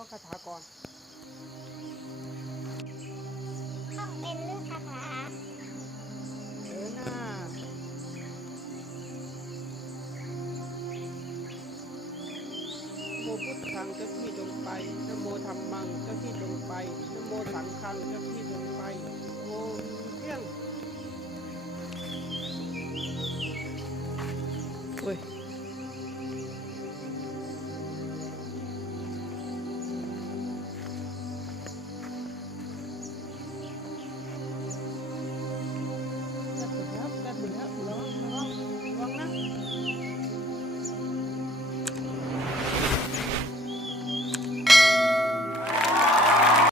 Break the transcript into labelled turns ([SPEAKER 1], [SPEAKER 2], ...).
[SPEAKER 1] ะคาถาก่อน
[SPEAKER 2] ต้องเป็นเรื่องคาถา
[SPEAKER 1] เออหน้าโมพุทธังเจ้าที่จงไปนโมธรรมังเจ้าที่จงไปนโมสังฆังเจ้าที่จงไป